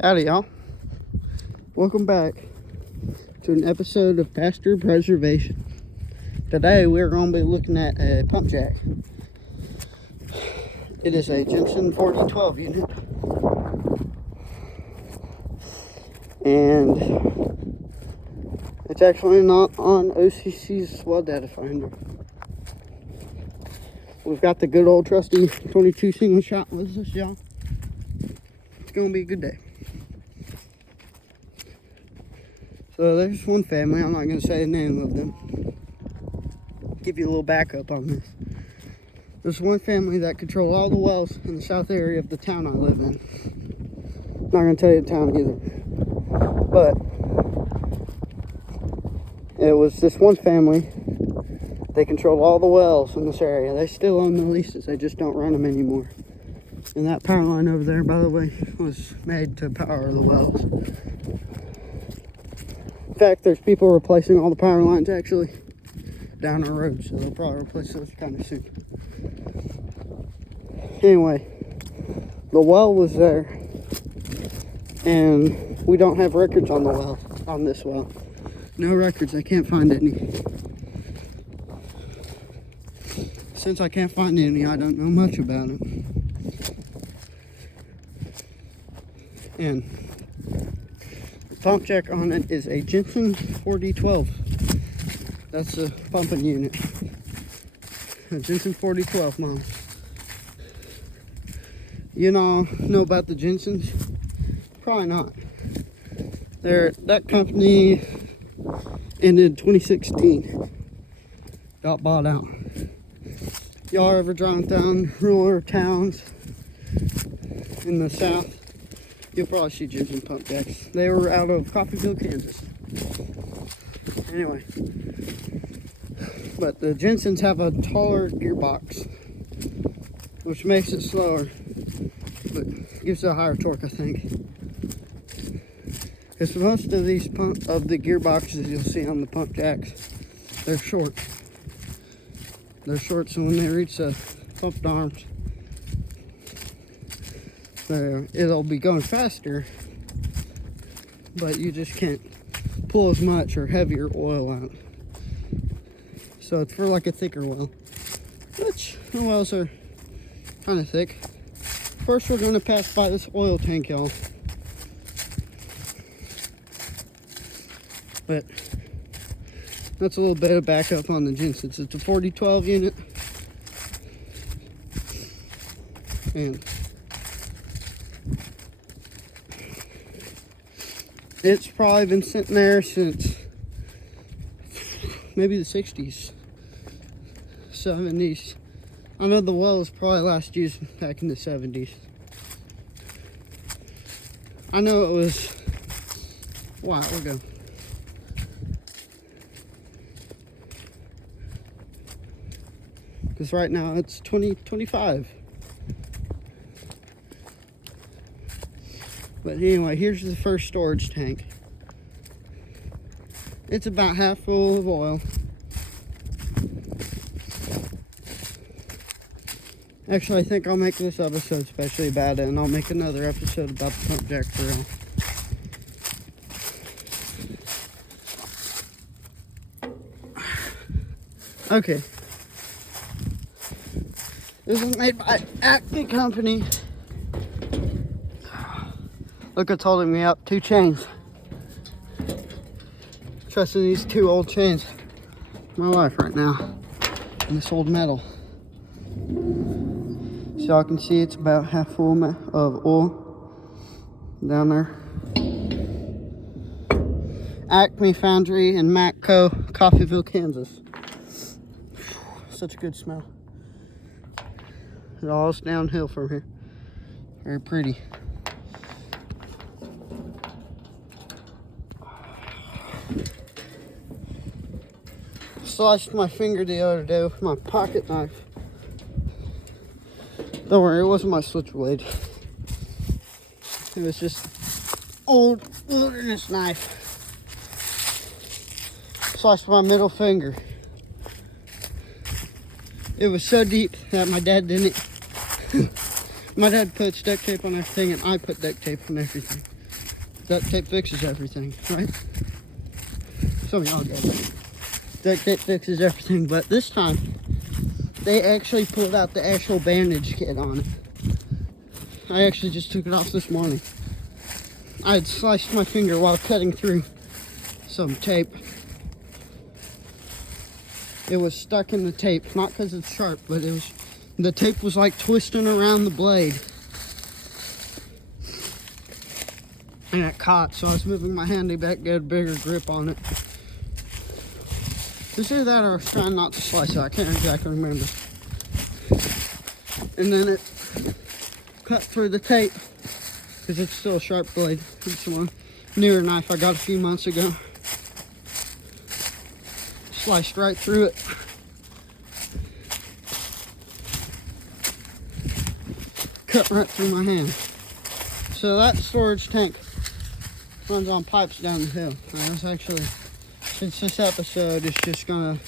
Howdy, y'all. Welcome back to an episode of Pasture Preservation. Today we're going to be looking at a pumpjack. It is a Jensen 4012 unit. And it's actually not on OCC's well data finder. We've got the good old trusty 22 single shot with us, y'all. It's going to be a good day. So there's one family, I'm not going to say the name of them. Give you a little backup on this. There's one family that control all the wells in the south area of the town I live in. Not going to tell you the town either. But it was this one family. They controlled all the wells in this area. They still own the leases, they just don't run them anymore. And that power line over there, by the way, was made to power the wells. In fact, there's people replacing all the power lines actually down our road, so they'll probably replace those kind of soon. Anyway, the well was there, and we don't have records on the well, on this well. No records, I can't find any. Since I can't find any, I don't know much about it. And the pump jack on it is a Jensen 4012. That's a pumping unit. A Jensen 4012, Mom. You know about the Jensens? Probably not. That company ended 2016. Got bought out. Y'all ever drive down rural towns in the south? You'll probably see Jensen pump jacks. They were out of Coffeyville, Kansas. Anyway, but the Jensens have a taller gearbox, which makes it slower, but gives it a higher torque, I think. Because most of these the gearboxes you'll see on the pump jacks, they're short. They're short, so when they reach the pumped arms, it'll be going faster, but you just can't pull as much or heavier oil out. So it's for like a thicker well, which the wells are kind of thick. First, we're going to pass by this oil tank, y'all. But that's a little bit of backup on the Jensens. It's a 4012 unit, and it's probably been sitting there since maybe the 60s, 70s. I know the well was probably last used back in the 70s. I know it was a while ago. Because right now it's 2025. But anyway, here's the first storage tank. It's about half full of oil. Actually, I think I'll make this episode especially about it, and I'll make another episode about the pump jack for real. Okay. This is made by Acme Company. Look, it's holding me up. 2 chains. Trusting these 2 old chains. My life right now. And this old metal. So y'all can see it's about half full of oil down there. Acme Foundry and Matco, Coffeyville, Kansas. Such a good smell. It all is downhill from here. Very pretty. Sliced my finger the other day with my pocket knife. Don't worry, it wasn't my switchblade. It was just old wilderness knife. Sliced my middle finger. It was so deep that my dad didn't. My dad puts duct tape on everything, and I put duct tape on everything. duct tape fixes everything, right? Some of y'all get it. Duct tape fixes everything, but this time they actually pulled out the actual bandage kit on it. I actually just took it off this morning. I had sliced my finger while cutting through some tape. It was stuck in the tape, not because it's sharp, but the tape was like twisting around the blade. And it caught, so I was moving my handy back to get a bigger grip on it. It's either that or I was trying not to slice it. I can't exactly remember. And then it cut through the tape because it's still a sharp blade. It's a newer knife I got a few months ago. Sliced right through it. Cut right through my hand. So that storage tank runs on pipes down the hill. And that's actually, since this episode is just gonna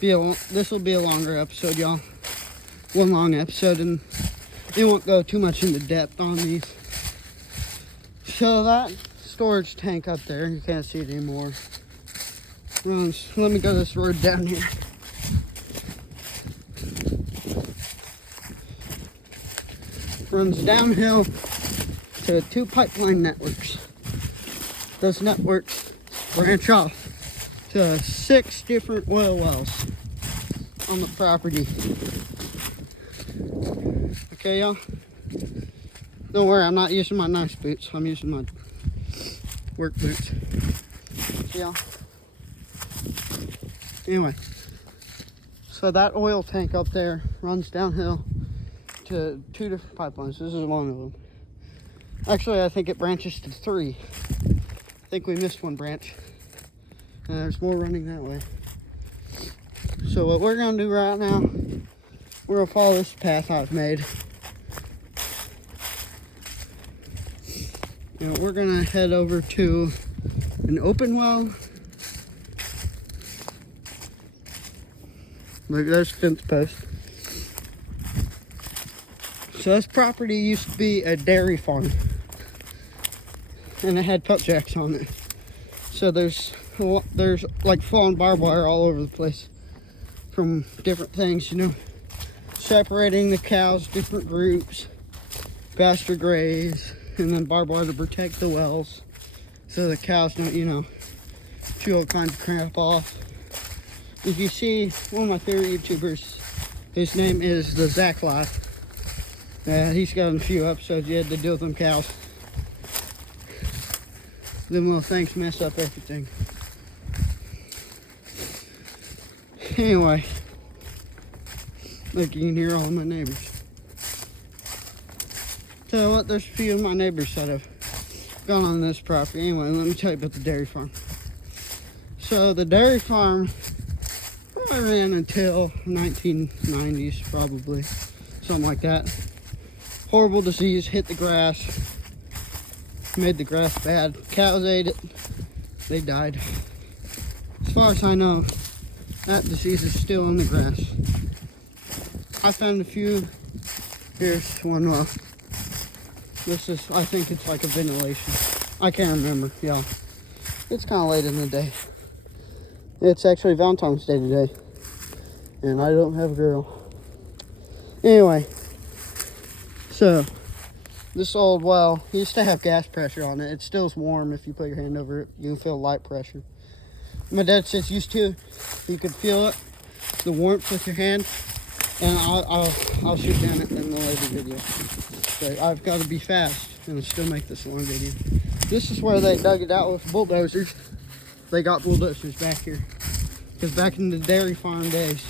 be this will be a longer episode, y'all. One long episode, and it won't go too much into depth on these. So that storage tank up there, you can't see it anymore. Let me go this road down here. Runs downhill to 2 pipeline networks. Those networks branch off to 6 different oil wells on the property. Okay, y'all? Don't worry, I'm not using my nice boots. I'm using my work boots. See y'all? Anyway, so that oil tank up there runs downhill to 2 different pipelines. This is one of them. Actually, I think it branches to 3. I think we missed one branch. And there's more running that way. So what we're gonna do right now, we're gonna follow this path I've made. And we're gonna head over to an open well. Look, there's a fence post. So this property used to be a dairy farm, and it had pumpjacks on it. So there's like fallen barbed wire all over the place from different things, you know, separating the cows, different groups, pasture graze, and then barbed wire to protect the wells so the cows don't, you know, chew all kinds of crap off. If you see one of my favorite YouTubers, his name is the Zach Life. He's got a few episodes you had to deal with them cows. Them little things mess up everything. Anyway, look, you can hear all of my neighbors. Tell you what, there's a few of my neighbors that have gone on this property. Anyway, let me tell you about the dairy farm. So the dairy farm probably ran until 1990s, probably, something like that. Horrible disease hit the grass, made the grass bad. Cows ate it, they died. As far as I know, that disease is still in the grass. I found a few. Here's one well. This is, I think it's like a ventilation. I can't remember, y'all. It's kind of late in the day. It's actually Valentine's Day today, and I don't have a girl. Anyway. So, this old well used to have gas pressure on it. It still's warm if you put your hand over it. You can feel light pressure. My dad says used to, you could feel it, the warmth with your hand. And I'll shoot down it in the later video. So I've got to be fast and still make this a long video. This is where they dug it out with bulldozers. They got bulldozers back here. Because back in the dairy farm days,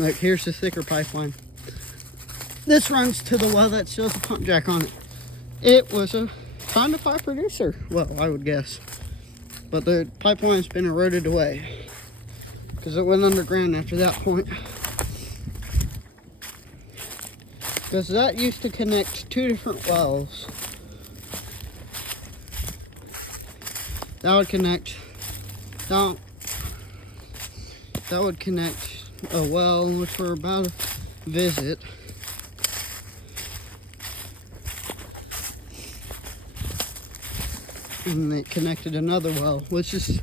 like here's the thicker pipeline. This runs to the well that still has a pump jack on it. It was a kind of high producer, well, I would guess. But the pipeline's been eroded away because it went underground after that point. Because that used to connect 2 different wells. That would connect a well which we're about to visit. and it connected another well, which is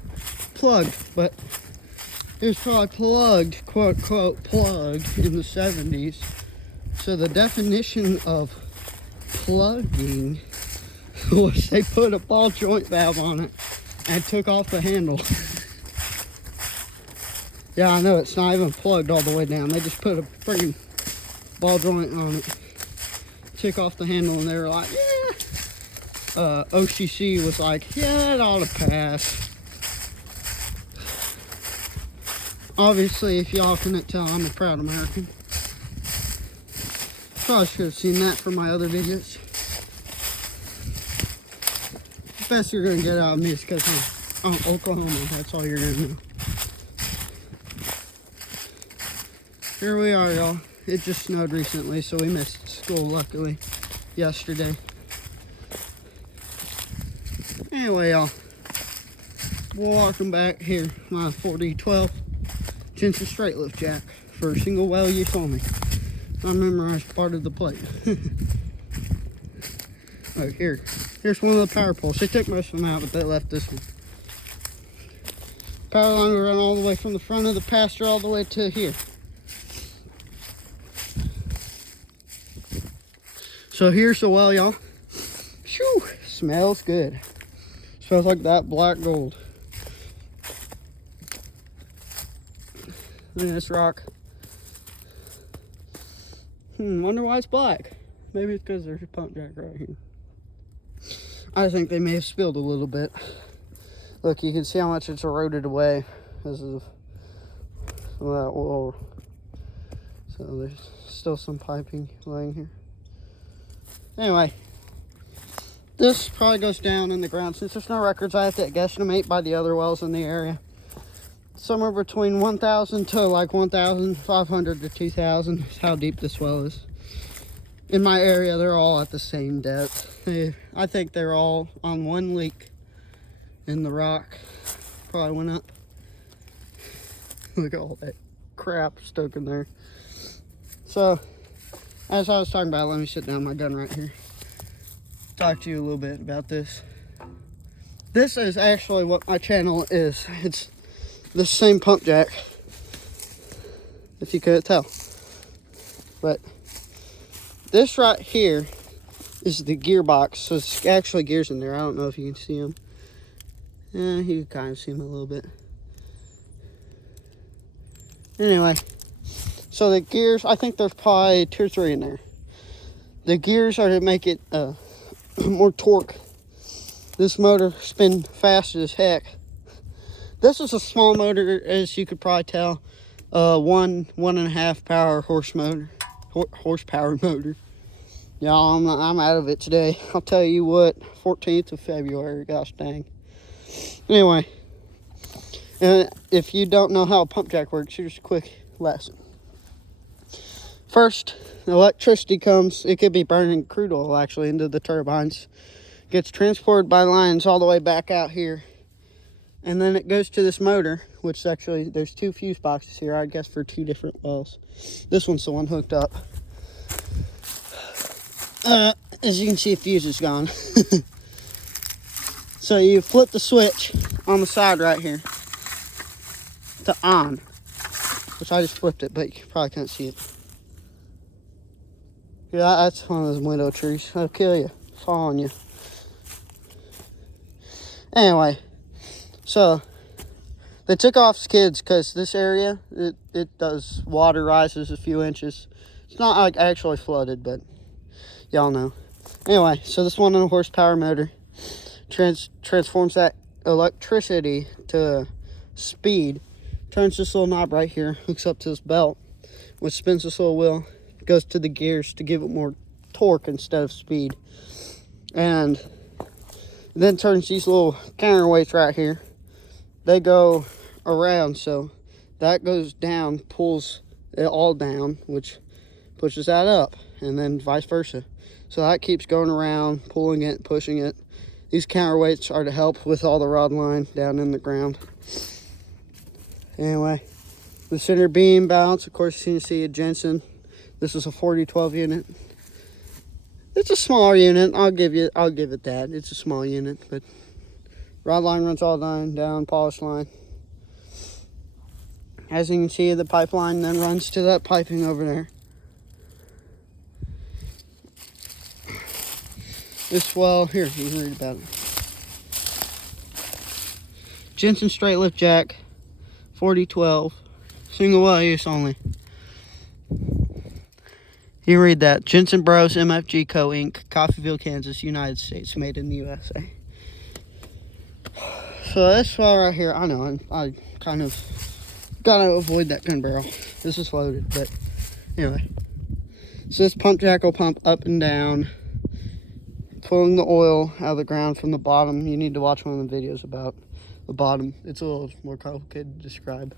plugged, but it was probably plugged, quote unquote, plugged in the 70s. So the definition of plugging was they put a ball joint valve on it and took off the handle. Yeah, I know it's not even plugged all the way down. They just put a freaking ball joint on it, took off the handle, and they were like, yeah. OCC was like, yeah, it ought to pass. Obviously, if y'all couldn't tell, I'm a proud American. Probably should have seen that from my other videos. The best you're going to get out of me is because I'm Oklahoma. That's all you're going to know. Here we are, y'all. It just snowed recently, so we missed school, luckily, yesterday. Anyway, y'all. Welcome back here. My 4012 Jensen straight lift jack for single well use only. I memorized part of the plate. Oh, here's one of the power poles. They took most of them out, but they left this one. Power line will run all the way from the front of the pasture all the way to here. So here's the well, y'all. Shoo, smells good. Smells like that black gold. Look at this rock. Wonder why it's black. Maybe it's because there's a pump jack right here. I think they may have spilled a little bit. Look, you can see how much it's eroded away because of some of that oil. So there's still some piping laying here. Anyway, this probably goes down in the ground. Since there's no records, I have to guesstimate by the other wells in the area. Somewhere between 1,000 to like 1,500 to 2,000 is how deep this well is. In my area, they're all at the same depth. I think they're all on one leak in the rock. Probably went up. Look at all that crap stuck in there. So, as I was talking about, let me sit down my gun right here. Talk to you a little bit about this. This is actually what my channel is. It's the same pump jack, if you couldn't tell. But this right here is the gearbox. So it's actually gears in there. I don't know if you can see them. Yeah, you can kind of see them a little bit. Anyway, so the gears, I think there's probably 2 or 3 in there. The gears are to make it more torque. This motor spins fast as heck. This is a small motor, as you could probably tell. 1.5 power horsepower motor. Y'all, I'm out of it today. I'll tell you what, 14th of February, gosh dang. Anyway, if you don't know how a pump jack works, here's a quick lesson. First, electricity comes, it could be burning crude oil actually into the turbines. Gets transported by lines all the way back out here. And then it goes to this motor, which actually, there's 2 fuse boxes here, I guess for 2 different wells. This one's the one hooked up. As you can see, the fuse is gone. So you flip the switch on the side right here to on, which I just flipped it, but you probably can't see it. Yeah, that's one of those window trees. That'll kill you. Fall on you. Anyway, so they took off skids because this area, it does water rises a few inches. It's not like actually flooded, but y'all know. Anyway, so this 1 horsepower motor transforms that electricity to speed. Turns this little knob right here, hooks up to this belt, which spins this little wheel, goes to the gears to give it more torque instead of speed. And then turns these little counterweights right here. They go around, so that goes down, pulls it all down, which pushes that up, and then vice versa. So that keeps going around, pulling it, pushing it. These counterweights are to help with all the rod line down in the ground. Anyway, the center beam balance, of course, you can see a Jensen. This is a 4012 unit. It's a smaller unit. I'll give it that. It's a small unit, but Rod line runs all down, polish line. As you can see, the pipeline then runs to that piping over there. This well, here, you can read about it. Jensen straight lift jack, 4012, single well use only. You read that. Jensen Bros MFG Co. Inc., Coffeyville, Kansas, United States, made in the USA. So this well right here, I know, I kind of gotta avoid that gun barrel. This is loaded, but anyway. So this pump jack will pump up and down, pulling the oil out of the ground from the bottom. You need to watch one of the videos about the bottom. It's a little more complicated to describe.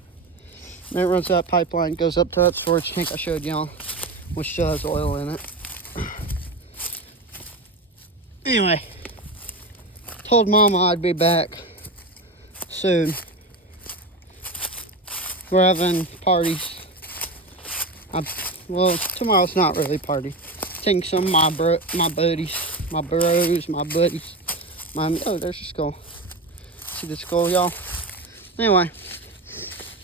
And it runs that pipeline, goes up to that storage tank I showed y'all, which still has oil in it. Anyway, told Mama I'd be back soon. We're having parties. Well, tomorrow's not really a party. Taking some of my buddies, my bros, my buddies. Oh, there's your skull. See the skull, y'all? Anyway,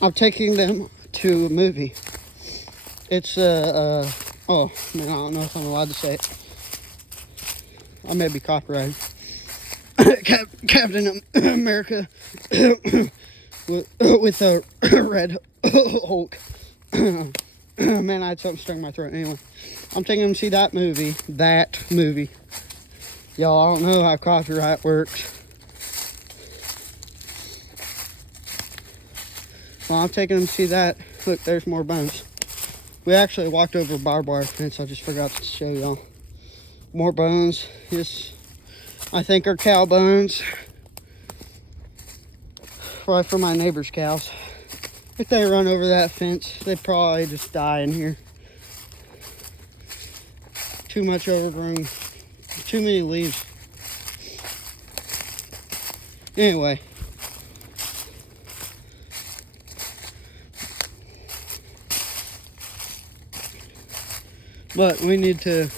I'm taking them to a movie. It's oh man, I don't know if I'm allowed to say it. I may be copyrighted. Captain America with a red Hulk. Man, I had something stuck in my throat. Anyway, I'm taking them to see that movie. Y'all, I don't know how copyright works. Well, I'm taking them to see that. Look, there's more bones. We actually walked over a barbed wire fence. I just forgot to show y'all. More bones. Just, I think are cow bones. Right from my neighbor's cows. If they run over that fence, they'd probably just die in here. Too much overgrown. Too many leaves. Anyway. But we need to...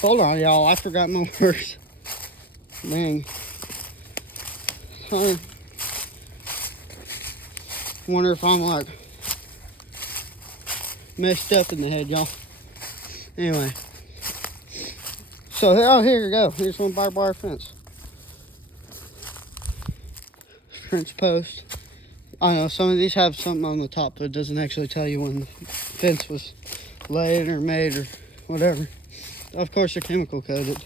Hold on, y'all. I forgot my words. Dang. Sorry. Wonder if I'm like messed up in the head, y'all. Anyway. So, oh, here you go. Here's one barbed wire fence. Fence post. I know some of these have something on the top, but it doesn't actually tell you when the fence was laid or made or whatever. Of course, they're chemical coated.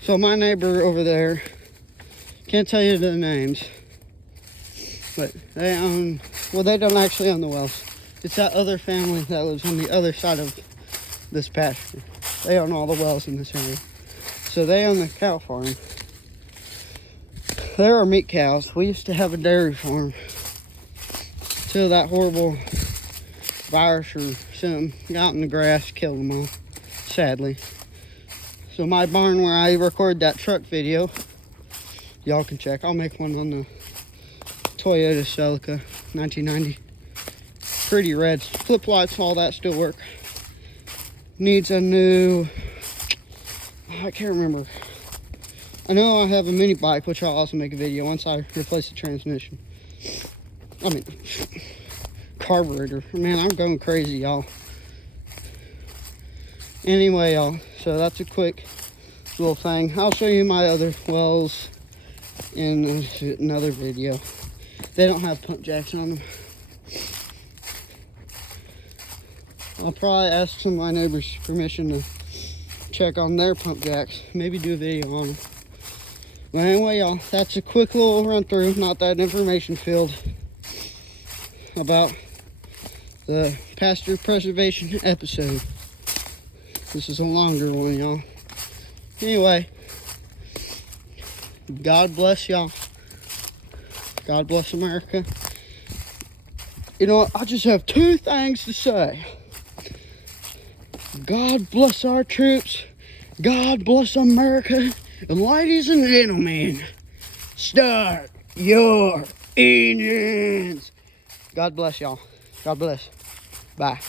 So my neighbor over there, can't tell you the names, but they own, well, they don't actually own the wells. It's that other family that lives on the other side of this pasture. They own all the wells in this area. So they own the cow farm. There are meat cows. We used to have a dairy farm till that horrible virus or something got in the grass, killed them all, sadly. So my barn where I recorded that truck video, y'all can check. I'll make one on the Toyota Celica 1990. Pretty red. Flip lights, all that still work. Needs a new, I can't remember. I know I have a mini bike, which I'll also make a video once I replace the transmission. I mean, carburetor. Man, I'm going crazy, y'all. Anyway, y'all, so that's a quick little thing. I'll show you my other wells in another video. They don't have pump jacks on them. I'll probably ask some of my neighbors' permission to check on their pump jacks. Maybe do a video on them. But anyway, y'all, that's a quick little run through, not that information filled, about the Pasture Preservation episode. This is a longer one, y'all. Anyway, God bless y'all. God bless America. You know what? I just have two things to say. God bless our troops. God bless America. And ladies and gentlemen, start your engines. God bless y'all. God bless. Bye.